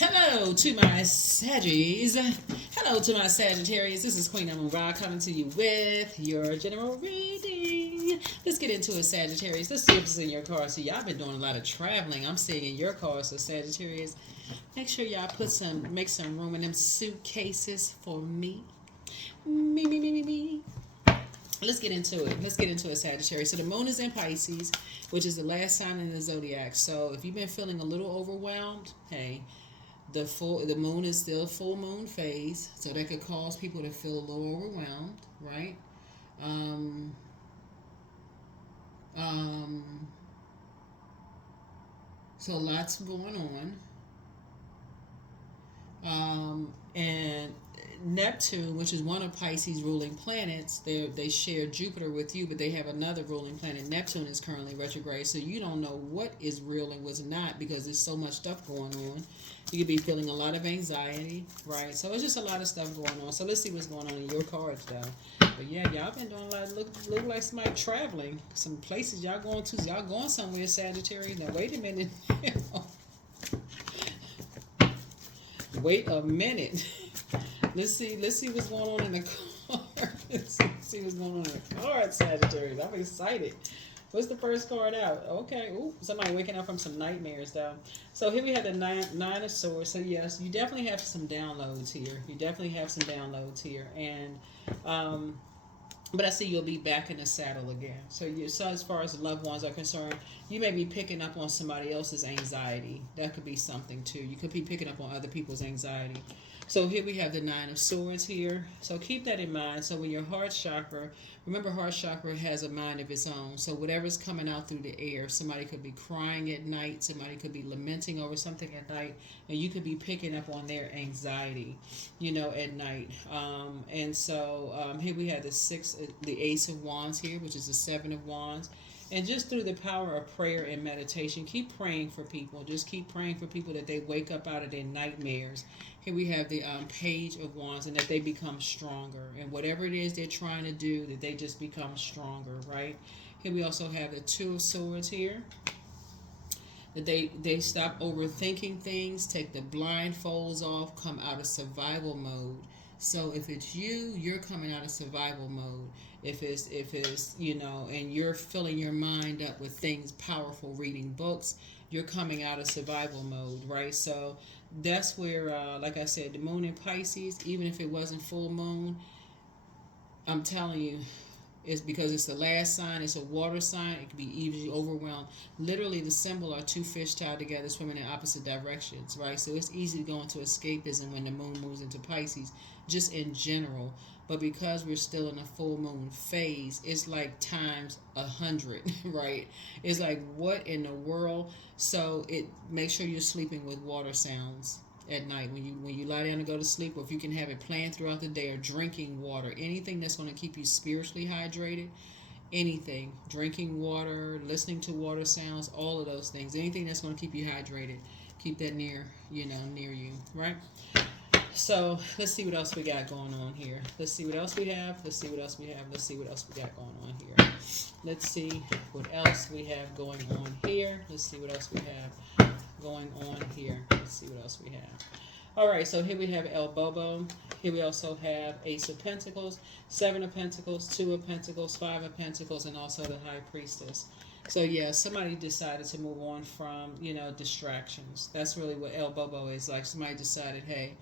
Hello to my Saggies. Hello to my Sagittarius. This is Queen Amun Ra coming to you with your general reading. Let's get into it, Sagittarius. Let's see if it's in your cards. So y'all been doing a lot of traveling. I'm seeing in your cards, so Sagittarius. Make sure y'all make some room in them suitcases for me. Me. Let's get into it. Let's get into it, Sagittarius. So the moon is in Pisces, which is the last sign in the zodiac. So if you've been feeling a little overwhelmed, hey, the moon is still full moon phase, so that could cause people to feel a little overwhelmed, right? Um, um, so lots going on. And Neptune, which is one of Pisces' ruling planets, they share Jupiter with you, but they have another ruling planet. Neptune is currently retrograde, so you don't know what is real and what's not because there's so much stuff going on. You could be feeling a lot of anxiety, right? So it's just a lot of stuff going on. So let's see what's going on in your cards, though. But yeah, y'all been doing a lot. Look like somebody traveling, some places y'all going to. Y'all going somewhere, Sagittarius. Now wait a minute. Wait a minute. Let's see what's going on in the card. Let's see what's going on in the card, Sagittarius. I'm excited. What's the first card out? Okay. Ooh, somebody waking up from some nightmares, though. So here we have the nine of swords. So yes, you definitely have some downloads here. You definitely have some downloads here, and but I see you'll be back in the saddle again. So as far as loved ones are concerned, you may be picking up on somebody else's anxiety. That could be something too. You could be picking up on other people's anxiety. So here we have the Nine of Swords here. So keep that in mind. So when your heart chakra, remember heart chakra has a mind of its own. So whatever's coming out through the air, somebody could be crying at night, somebody could be lamenting over something at night, and you could be picking up on their anxiety, at night. And so here we have the Ace of Wands here, which is the Seven of Wands. And just through the power of prayer and meditation, keep praying for people. Just keep praying for people that they wake up out of their nightmares. Here we have the Page of Wands, and that they become stronger. And whatever it is they're trying to do, that they just become stronger, right? Here we also have the Two of Swords here. That they stop overthinking things, take the blindfolds off, come out of survival mode. So if it's you, you're coming out of survival mode. If it's and you're filling your mind up with things powerful, reading books, you're coming out of survival mode, right? So that's where, like I said, the moon in Pisces, even if it wasn't full moon, I'm telling you, it's because it's the last sign. It's a water sign. It can be easily overwhelmed. Literally, the symbol are two fish tied together, swimming in opposite directions, right? So it's easy to go into escapism when the moon moves into Pisces, just in general. But because we're still in a full moon phase, it's like times 100, right? It's like, what in the world? So make sure you're sleeping with water sounds at night when you lie down to go to sleep, or if you can have it planned throughout the day, or drinking water, anything that's going to keep you spiritually hydrated, anything, drinking water, listening to water sounds, all of those things, anything that's going to keep you hydrated, keep that near you, right? So let's see what else we got going on here. Let's see what else we have. Let's see what else we have. Let's see what else we got going on here. Let's see what else we have going on here. Let's see what else we have going on here. Let's see what else we have. All right, so here we have El Bobo. Here we also have Ace of Pentacles, Seven of Pentacles, Two of Pentacles, Five of Pentacles, and also the High Priestess. So yeah, somebody decided to move on from, distractions. That's really what El Bobo is like. Somebody decided, hey,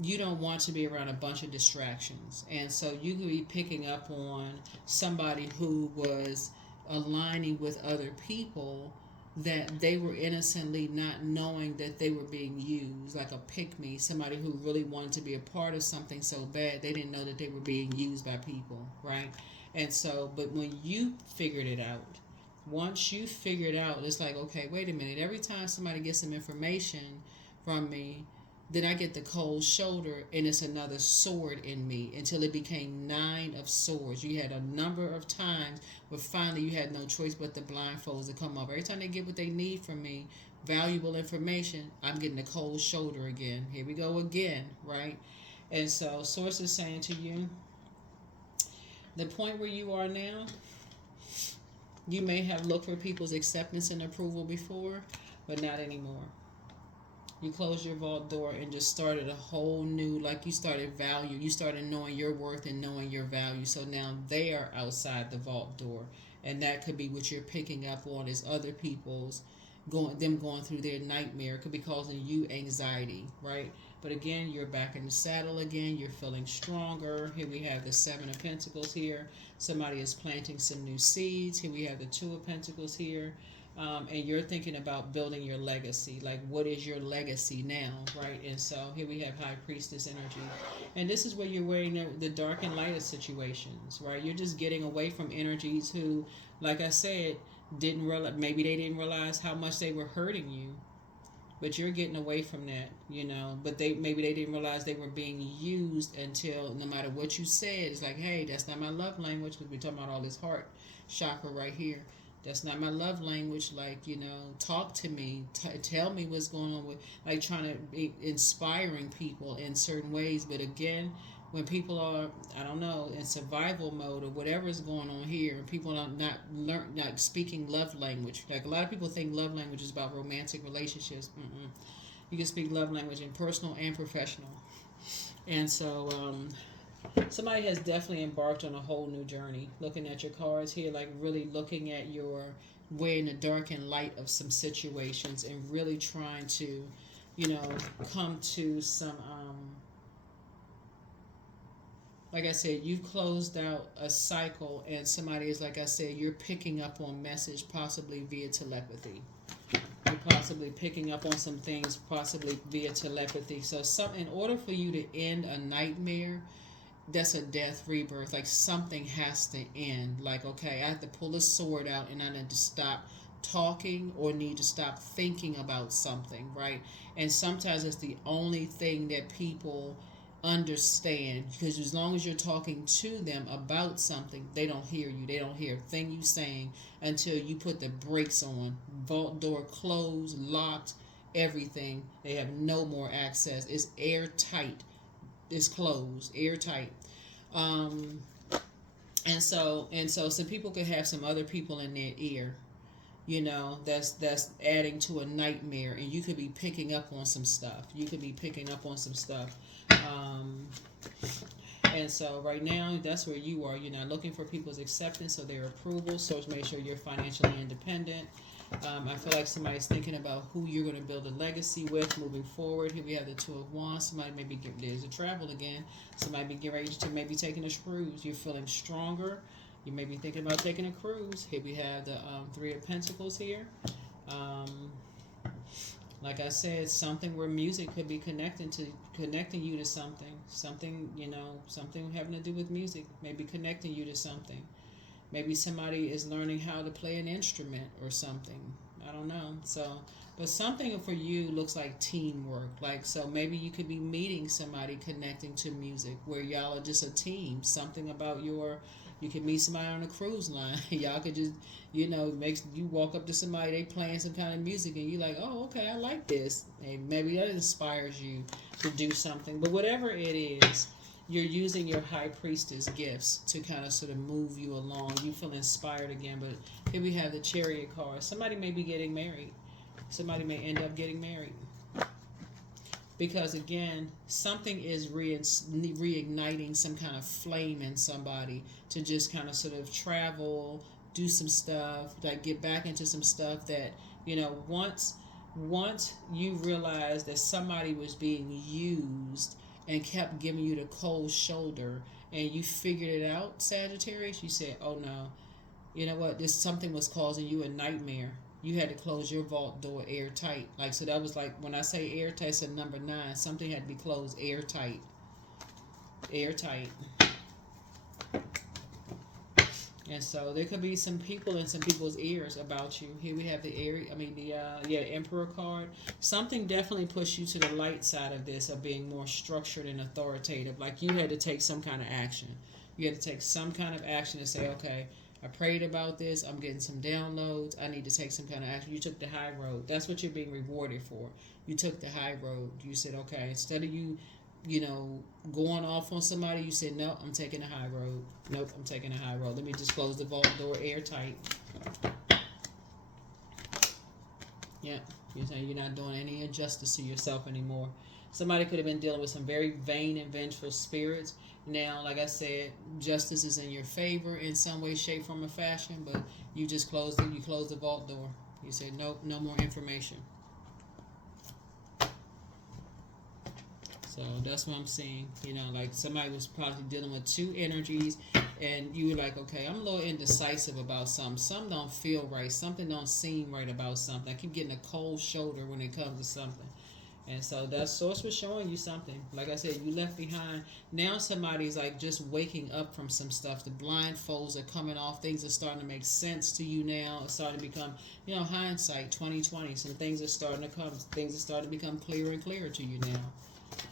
you don't want to be around a bunch of distractions. And so you could be picking up on somebody who was aligning with other people, that they were innocently not knowing that they were being used, like a pick me, somebody who really wanted to be a part of something so bad they didn't know that they were being used by people, right? And so, but when you figured it out, once you figured out, it's like, okay, wait a minute, every time somebody gets some information from me, then I get the cold shoulder, and it's another sword in me, until it became Nine of Swords. You had a number of times where finally you had no choice but the blindfolds to come up. Every time they get what they need from me, valuable information, I'm getting the cold shoulder again. Here we go again, right? And so Source is saying to you, the point where you are now, you may have looked for people's acceptance and approval before, but not anymore. You closed your vault door and just started a whole new, like you started value. You started knowing your worth and knowing your value. So now they are outside the vault door. And that could be what you're picking up on is other people's going through their nightmare. It could be causing you anxiety, right? But again, you're back in the saddle again. You're feeling stronger. Here we have the Seven of Pentacles here. Somebody is planting some new seeds. Here we have the Two of Pentacles here. And you're thinking about building your legacy. Like, what is your legacy now, right? And so here we have High Priestess energy. And this is where you're wearing the dark and light of situations, right? You're just getting away from energies who, like I said, didn't realize, maybe they didn't realize how much they were hurting you. But you're getting away from that, you know. But maybe they didn't realize they were being used until no matter what you said, it's like, hey, that's not my love language, because we're talking about all this heart chakra right here. That's not my love language. Like, you know, talk to me, tell me what's going on with, like, trying to be inspiring people in certain ways. But again, when people are, I don't know, in survival mode or whatever is going on here, people are not speaking love language. Like, a lot of people think love language is about romantic relationships. You can speak love language in personal and professional. And so, somebody has definitely embarked on a whole new journey. Looking at your cards here, like really looking at your way in the dark and light of some situations and really trying to, you know, come to some, like I said, you've closed out a cycle and somebody is, like I said, you're picking up on message possibly via telepathy. You're possibly picking up on some things possibly via telepathy. So in order for you to end a nightmare, that's a death rebirth. Like, something has to end. Like, okay, I have to pull a sword out and I need to stop talking or need to stop thinking about something, right? And sometimes it's the only thing that people understand, because as long as you're talking to them about something, they don't hear you. They don't hear a thing you saying until you put the brakes on. Vault door closed, locked, everything. They have no more access. It's airtight. It's closed, airtight. And so some people could have some other people in their ear, you know, that's adding to a nightmare, and you could be picking up on some stuff. And so right now, that's where you are. You're not looking for people's acceptance or their approval, so make sure you're financially independent. I feel like somebody's thinking about who you're going to build a legacy with moving forward. Here we have the Two of Wands. Somebody maybe there's a travel again. Somebody be getting ready to maybe taking a cruise. You're feeling stronger. You may be thinking about taking a cruise. Here we have the Three of Pentacles here. Like I said, something where music could be connecting you to something. Something, you know, something having to do with music. Maybe connecting you to something. Maybe somebody is learning how to play an instrument or something. I don't know. So, but something for you looks like teamwork. Like, so maybe you could be meeting somebody connecting to music where y'all are just a team. Something about you could meet somebody on a cruise line. Y'all could just, you know, you walk up to somebody, they playing some kind of music and you like, oh, okay, I like this. And maybe that inspires you to do something. But whatever it is, you're using your High Priestess gifts to kind of sort of move you along. You feel inspired again. But here we have the Chariot card. Somebody may be getting married. Somebody may end up getting married. Because again, something is reigniting some kind of flame in somebody to just kind of sort of travel, do some stuff, like get back into some stuff that, you know, once you realize that somebody was being used and kept giving you the cold shoulder and you figured it out, Sagittarius, you said, oh no, you know what, something was causing you a nightmare. You had to close your vault door airtight. Like, so that was like, when I say airtight, it's a number 9. Something had to be closed airtight. Airtight. And so there could be some people in some people's ears about you. Here we have the Emperor card. Something definitely pushed you to the light side of this, of being more structured and authoritative. Like, you had to take some kind of action. You had to take some kind of action to say, okay, I prayed about this. I'm getting some downloads. I need to take some kind of action. You took the high road. That's what you're being rewarded for. You took the high road. You said, okay, instead of you know, going off on somebody, you said, no, I'm taking the high road. Nope, I'm taking the high road. Let me just close the vault door airtight. Yeah, You're saying you're not doing any injustice to yourself anymore. Somebody could have been dealing with some very vain and vengeful spirits. Now, like I said, justice is in your favor in some way, shape, form, or fashion, but you just closed it. You closed the vault door. You said, nope, no more information. So that's what I'm seeing. You know, like somebody was probably dealing with two energies, and you were like, okay, I'm a little indecisive about something. Something don't feel right. Something don't seem right about something. I keep getting a cold shoulder when it comes to something. And so that source was showing you something. Like I said, you left behind. Now somebody's like just waking up from some stuff. The blindfolds are coming off. Things are starting to make sense to you now. It's starting to become, you know, hindsight 2020. Some things are starting to come. Things are starting to become clearer and clearer to you now.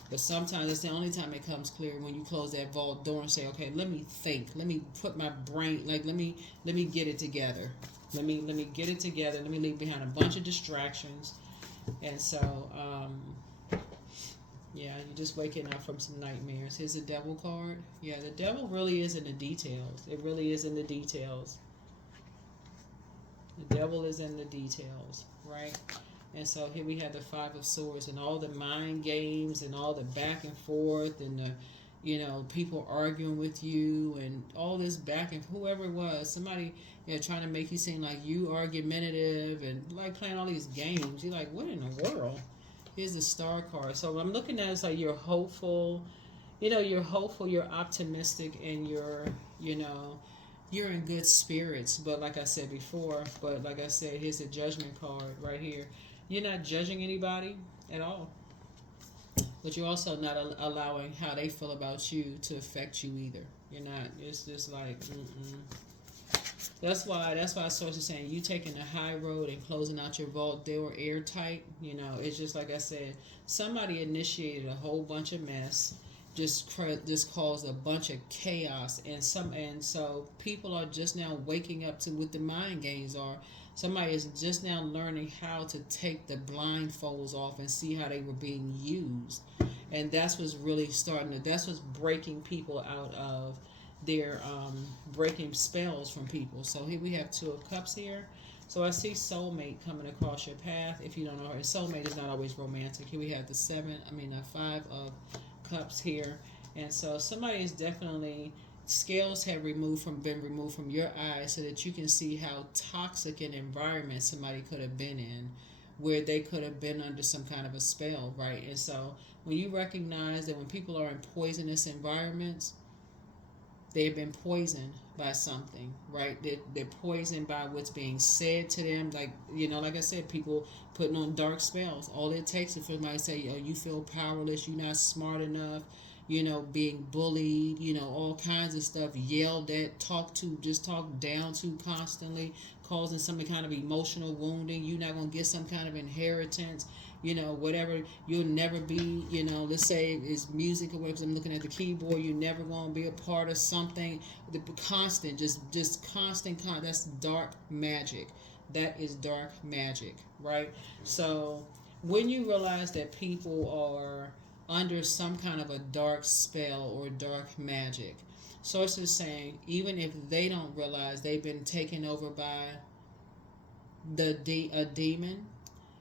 But sometimes it's the only time it comes clear when you close that vault door and say, okay, let me think. Let me put my brain, like, let me get it together. Let me get it together. Let me leave behind a bunch of distractions. And so, yeah, you're just waking up from some nightmares. Here's the devil card. Yeah, the devil really is in the details. It really is in the details. The devil is in the details, right? And so here we have the Five of Swords and all the mind games and all the back and forth and the, you know, people arguing with you and all this back and whoever it was, somebody, you know, trying to make you seem like you argumentative and like playing all these games. You're like, what in the world? Here's the Star card. So I'm looking at it, it's like you're hopeful, you know, you're hopeful, you're optimistic, and you're, you know, you're in good spirits. But like I said before, here's the Judgment card right here. You're not judging anybody at all. But you're also not allowing how they feel about you to affect you either. You're not. It's just like, That's why source is saying you taking the high road and closing out your vault door airtight. You know, it's just like I said, somebody initiated a whole bunch of mess, just caused a bunch of chaos, and so people are just now waking up to what the mind games are. Somebody is just now learning how to take the blindfolds off and see how they were being used, and that's what's really that's what's breaking people out of their breaking spells from people. So here we have Two of Cups here. So I see soulmate coming across your path. If you don't know her, soulmate is not always romantic. Here we have the Five of Cups here, and so somebody is definitely scales have been removed from your eyes so that you can see how toxic an environment somebody could have been in, where they could have been under some kind of a spell, right? And so when you recognize that when people are in poisonous environments, they've been poisoned by something, right? They're poisoned by what's being said to them. Like, you know, like I said, people putting on dark spells. All it takes is for somebody to say, oh, you feel powerless, you're not smart enough, you know, being bullied, you know, all kinds of stuff, yelled at, talked down to constantly, causing some kind of emotional wounding. You're not going to get some kind of inheritance, you know, whatever. You'll never be, you know, let's say it's music or whatever, I'm looking at the keyboard, you're never going to be a part of something. The constant, just constant, that's dark magic. That is dark magic, right? So when you realize that people are under some kind of a dark spell or dark magic, source is saying even if they don't realize they've been taken over by a demon,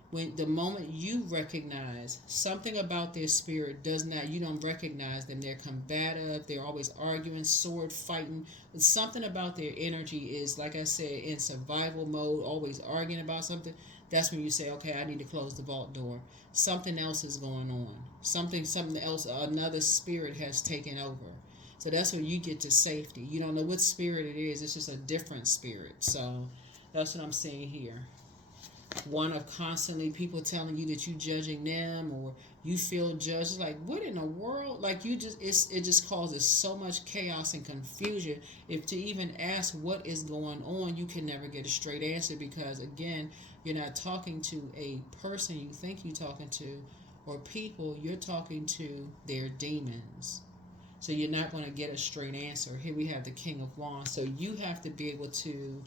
when the moment you recognize something about their spirit you don't recognize them, they're combative, they're always arguing, sword fighting, something about their energy is, like I said, in survival mode, always arguing about something. That's when you say, okay, I need to close the vault door. Something else is going on. Something else, another spirit has taken over. So that's when you get to safety. You don't know what spirit it is. It's just a different spirit. So that's what I'm seeing here. One of constantly people telling you that you judging them or you feel judged. It's like, what in the world? Like it just causes so much chaos and confusion. If to even ask what is going on, you can never get a straight answer because, again, you're not talking to a person you think you're talking to or people. You're talking to their demons. So you're not going to get a straight answer. Here we have the King of Wands. So you have to be able to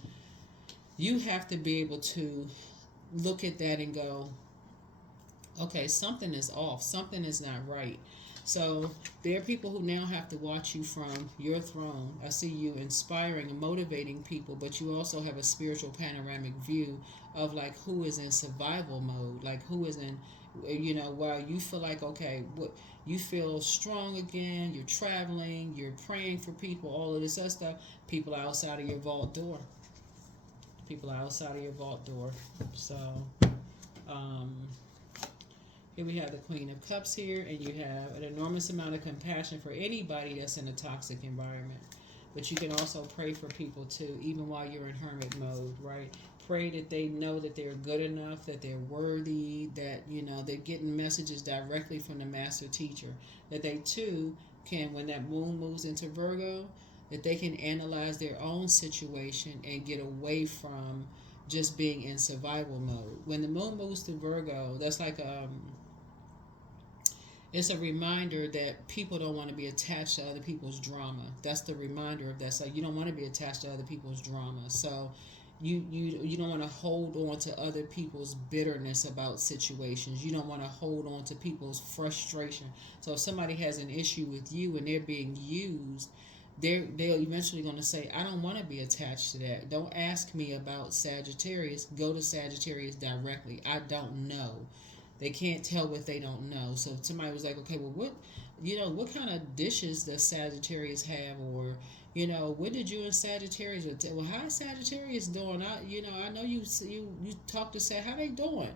look at that and go, Okay, something is off. Something is not right. So there are people who now have to watch you from your throne. I see you inspiring and motivating people, but you also have a spiritual panoramic view of like who is in survival mode, like who is in, while you feel like, okay, what you feel strong again, you're traveling, you're praying for people, all of this other stuff. People are outside of your vault door. People are outside of your vault door. So, um, here we have the Queen of Cups here, and you have an enormous amount of compassion for anybody that's in a toxic environment. But you can also pray for people too, even while you're in hermit mode, right? Pray that they know that they're good enough, that they're worthy, that, they're getting messages directly from the master teacher. That they too can, when that moon moves into Virgo, that they can analyze their own situation and get away from just being in survival mode. When the moon moves to Virgo, that's like it's a reminder that people don't want to be attached to other people's drama. That's the reminder of that. So you don't want to be attached to other people's drama. So you don't want to hold on to other people's bitterness about situations. You don't want to hold on to people's frustration. So if somebody has an issue with you and they're being used, they're eventually going to say, I don't want to be attached to that. Don't ask me about Sagittarius. Go to Sagittarius directly. I don't know. They can't tell what they don't know. So if somebody was like, okay, well, what kind of dishes does Sagittarius have? Or, what did you and Sagittarius? Well, how is Sagittarius doing? I know you talk to Sag. How they doing?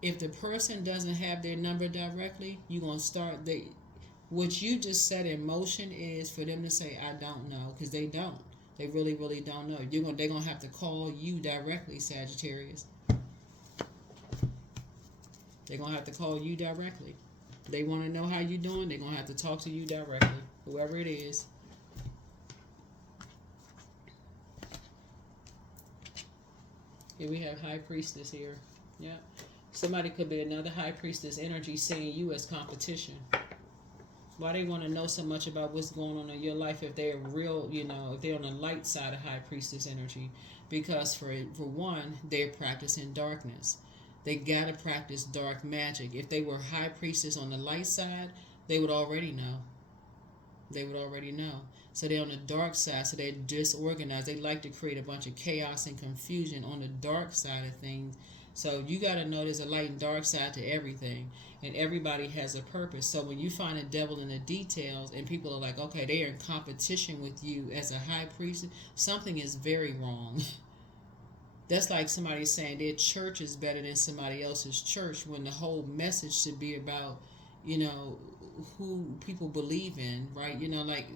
If the person doesn't have their number directly, you're gonna start. What you just set in motion is for them to say, I don't know, because they don't. They really, really don't know. They're gonna have to call you directly, Sagittarius. They're going to have to call you directly. They want to know how you're doing. They're going to have to talk to you directly, whoever it is. Here we have High Priestess here. Yeah. Somebody could be another High Priestess energy seeing you as competition. Why they want to know so much about what's going on in your life if they're real, if they're on the light side of High Priestess energy. Because for one, they're practicing darkness. They gotta practice dark magic. If they were High Priestess on the light side, they would already know. They would already know. So they're on the dark side, so they're disorganized. They like to create a bunch of chaos and confusion on the dark side of things. So you gotta know there's a light and dark side to everything. And everybody has a purpose. So when you find a devil in the details and people are like, okay, they are in competition with you as a High Priestess, something is very wrong. That's like somebody saying their church is better than somebody else's church when the whole message should be about, who people believe in, right? Like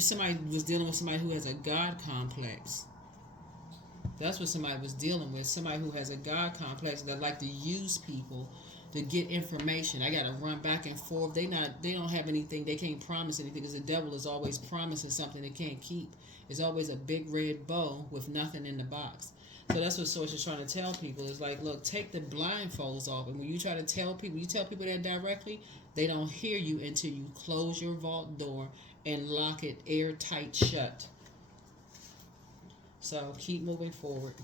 somebody was dealing with somebody who has a God complex. That's what somebody was dealing with. Somebody who has a God complex that like to use people to get information. I gotta run back and forth. They don't have anything. They can't promise anything because the devil is always promising something they can't keep. It's always a big red bow with nothing in the box. So that's what Source is trying to tell people. It's like, look, take the blindfolds off. And when you try to tell people, you tell people that directly, they don't hear you until you close your vault door and lock it airtight shut. So keep moving forward.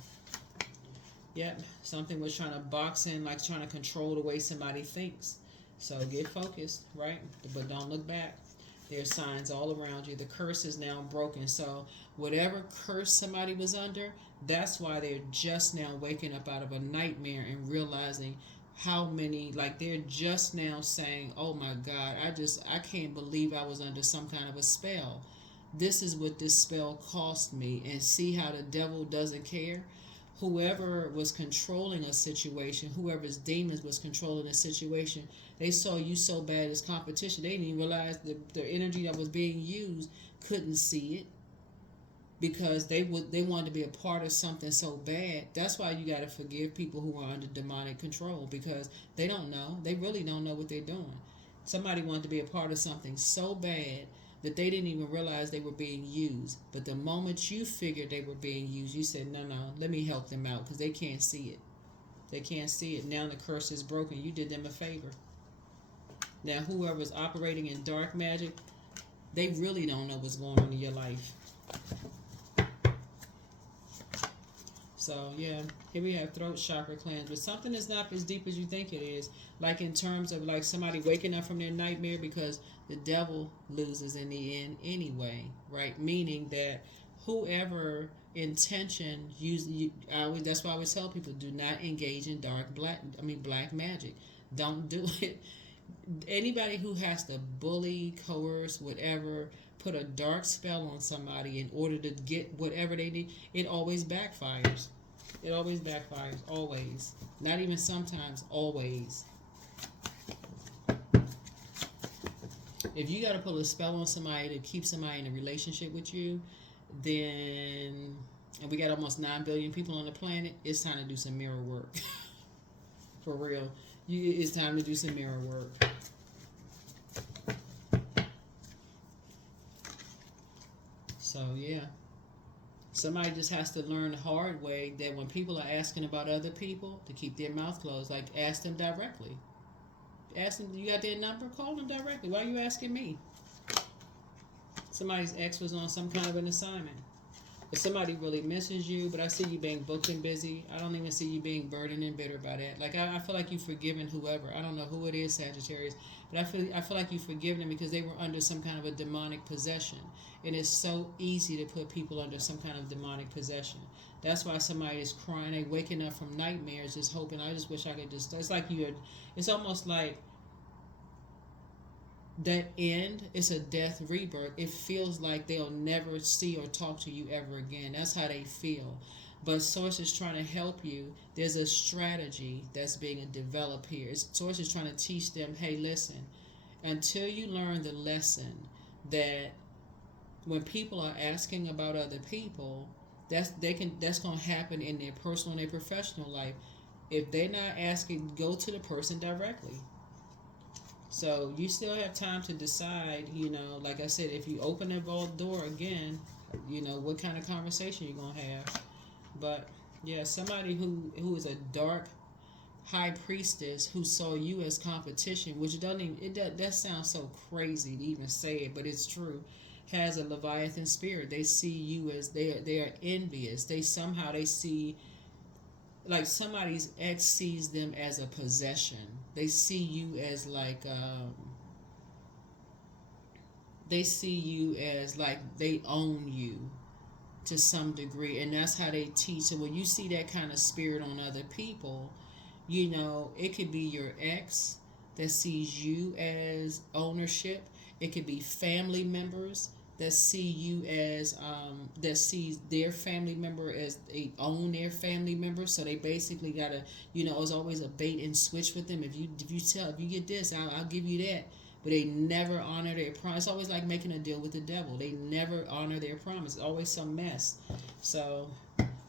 Yep, something was trying to box in, like trying to control the way somebody thinks. So get focused, right? But don't look back. There's signs all around you. The curse is now broken. So whatever curse somebody was under, that's why they're just now waking up out of a nightmare and realizing how many, like they're just now saying, oh my God, I can't believe I was under some kind of a spell. This is what this spell cost me. And see how the devil doesn't care? Whoever was controlling a situation, whoever's demons was controlling a situation, they saw you so bad as competition. They didn't even realize the energy that was being used couldn't see it because they wanted to be a part of something so bad. That's why you got to forgive people who are under demonic control because they don't know. They really don't know what they're doing. Somebody wanted to be a part of something so bad that they didn't even realize they were being used. But the moment you figured they were being used, you said, no, let me help them out because they can't see it. They can't see it. Now the curse is broken. You did them a favor. Now whoever's operating in dark magic, they really don't know what's going on in your life. So yeah, here we have throat chakra cleanse, but something is not as deep as you think it is. Like in terms of like somebody waking up from their nightmare, because the devil loses in the end anyway, right? Meaning that whoever intention that's why I always tell people, do not engage in black magic. Don't do it. Anybody who has to bully, coerce, whatever, put a dark spell on somebody in order to get whatever they need, it always backfires. It always backfires. Always. Not even sometimes, always. If you got to pull a spell on somebody to keep somebody in a relationship with you, then, and we got almost 9 billion people on the planet, it's time to do some mirror work. For real. It's time to do some mirror work. So, yeah. Somebody just has to learn the hard way that when people are asking about other people, to keep their mouth closed. Like, ask them directly. Ask them, you got their number? Call them directly. Why are you asking me? Somebody's ex was on some kind of an assignment. If somebody really misses you, but I see you being booked and busy, I don't even see you being burdened and bitter by that. Like, I feel like you've forgiven whoever. I don't know who it is, Sagittarius, but I feel like you've forgiven them because they were under some kind of a demonic possession. And it's so easy to put people under some kind of demonic possession. That's why somebody is crying. They waking up from nightmares just hoping, I just wish I could just, it's almost like that end, it's a death rebirth. It feels like they'll never see or talk to you ever again. That's how they feel. But Source is trying to help you. There's a strategy that's being developed here. Source is trying to teach them, hey, listen, until you learn the lesson that when people are asking about other people, that's going to happen in their personal and their professional life. If they're not asking, go to the person directly. So you still have time to decide, like I said, if you open that vault door again, what kind of conversation you're going to have. But, yeah, somebody who is a dark high priestess who saw you as competition, which that sounds so crazy to even say it, but it's true, has a Leviathan spirit. They see you as, they are envious. They see, like somebody's ex sees them as a possession. They see you as like they own you to some degree, and that's how they teach. So when you see that kind of spirit on other people, it could be your ex that sees you as ownership. It could be family members that see you as that sees their family member as they own their family member. So they basically gotta, it's always a bait and switch with them. If you get this, I'll give you that. But they never honor their promise. It's always like making a deal with the devil. They never honor their promise. It's always some mess. So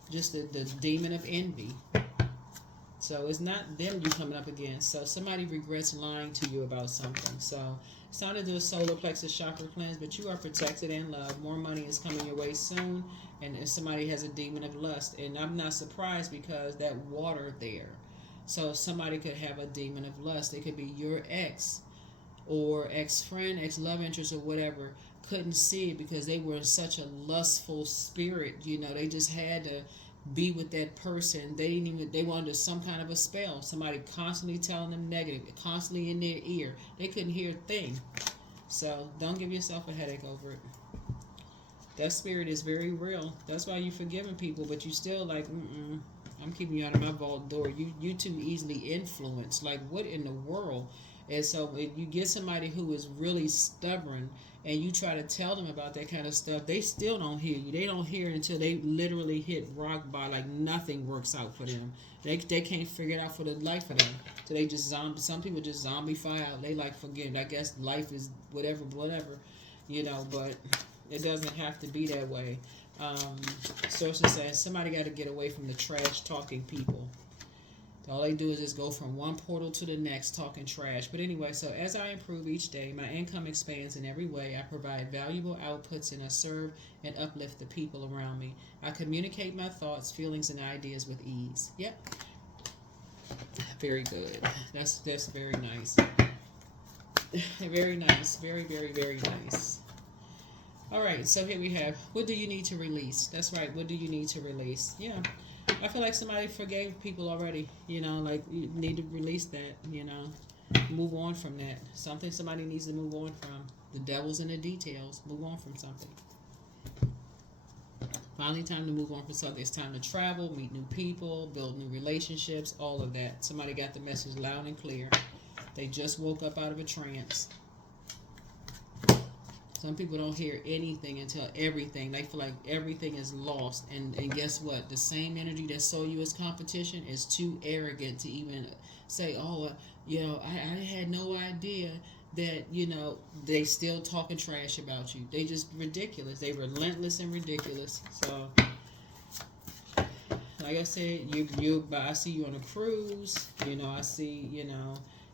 just the demon of envy. So it's not them you coming up against. So somebody regrets lying to you about something. So it's time to do a solar plexus chakra cleanse, but you are protected and loved. More money is coming your way soon, and somebody has a demon of lust. And I'm not surprised because that water there. So somebody could have a demon of lust. It could be your ex or ex-friend, ex-love interest or whatever. Couldn't see it because they were in such a lustful spirit. They just had to be with that person. They were under some kind of a spell. Somebody constantly telling them negative, constantly in their ear. They couldn't hear a thing. So don't give yourself a headache over it. That spirit is very real. That's why you're forgiving people, but you still like, I'm keeping you out of my vault door. You too easily influenced. Like, what in the world? And so if you get somebody who is really stubborn and you try to tell them about that kind of stuff, they still don't hear you. They don't hear it until they literally hit rock bottom. Like nothing works out for them. They can't figure it out for the life of them. So they just some people just zombify out. They like forget. I guess life is whatever, but it doesn't have to be that way. Sources says somebody got to get away from the trash talking people. All they do is just go from one portal to the next talking trash. But anyway, so as I improve each day, my income expands in every way. I provide valuable outputs and I serve and uplift the people around me. I communicate my thoughts, feelings, and ideas with ease. Yep. Very good. That's very nice. Very nice. Very, very, very nice. All right, so here we have, what do you need to release? That's right, what do you need to release? Yeah. I feel like somebody forgave people already. You know, like you need to release that. You know, move on from that. Something somebody needs to move on from. The devil's in the details. Move on from something. Finally, time to move on from something. It's time to travel, meet new people, build new relationships, all of that. Somebody got the message loud and clear. They just woke up out of a trance. Some people don't hear anything until everything. They feel like everything is lost. And guess what? The same energy that saw you as competition is too arrogant to even say, oh, I had no idea that, they still talking trash about you. They just ridiculous. They relentless and ridiculous. So, like I said, I see you on a cruise. I see, you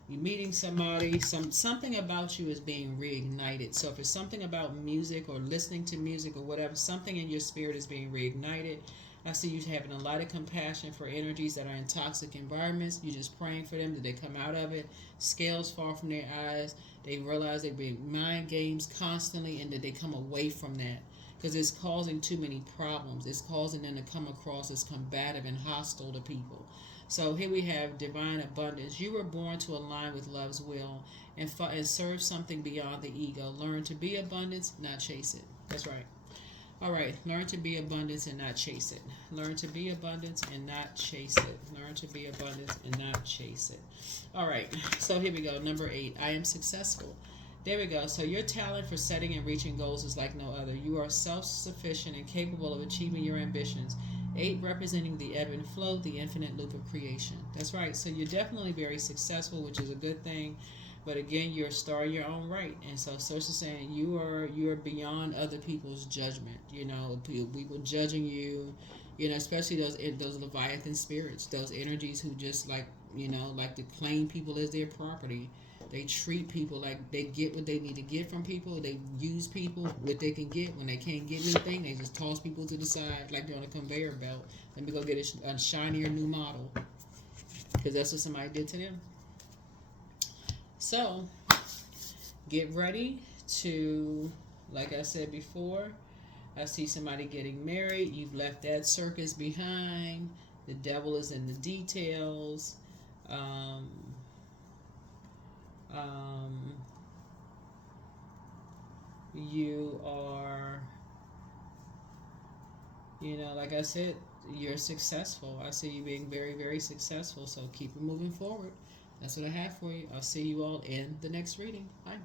meeting somebody. Something about you is being reignited. So if it's something about music or listening to music or whatever, something in your spirit is being reignited. I see you having a lot of compassion for energies that are in toxic environments. You're just praying for them that they come out of it. Scales fall from their eyes. They realize they're being mind games constantly and that they come away from that. Because it's causing too many problems. It's causing them to come across as combative and hostile to people. So here we have divine abundance. You were born to align with love's will and serve something beyond the ego. Learn to be abundance, not chase it. That's right. All right. Learn to be abundance and not chase it. Learn to be abundance and not chase it. Learn to be abundance and not chase it. All right. So here we go. Number 8. I am successful. There we go. So your talent for setting and reaching goals is like no other. You are self-sufficient and capable of achieving your ambitions. 8 representing the ebb and flow, the infinite loop of creation. That's right. So you're definitely very successful, which is a good thing. But again, you're a star in your own right. And so Source is saying you are beyond other people's judgment. People judging you, especially those Leviathan spirits, those energies who just like to claim people as their property. They treat people like they get what they need to get from people. They use people what they can get. When they can't get anything, they just toss people to the side like they're on a conveyor belt. Let me go get a shinier new model. Because that's what somebody did to them. So, get ready to, like I said before, I see somebody getting married. You've left that circus behind. The devil is in the details. You are, like I said, you're successful. I see you being very, very successful. So keep it moving forward. That's what I have for you. I'll see you all in the next reading. Bye.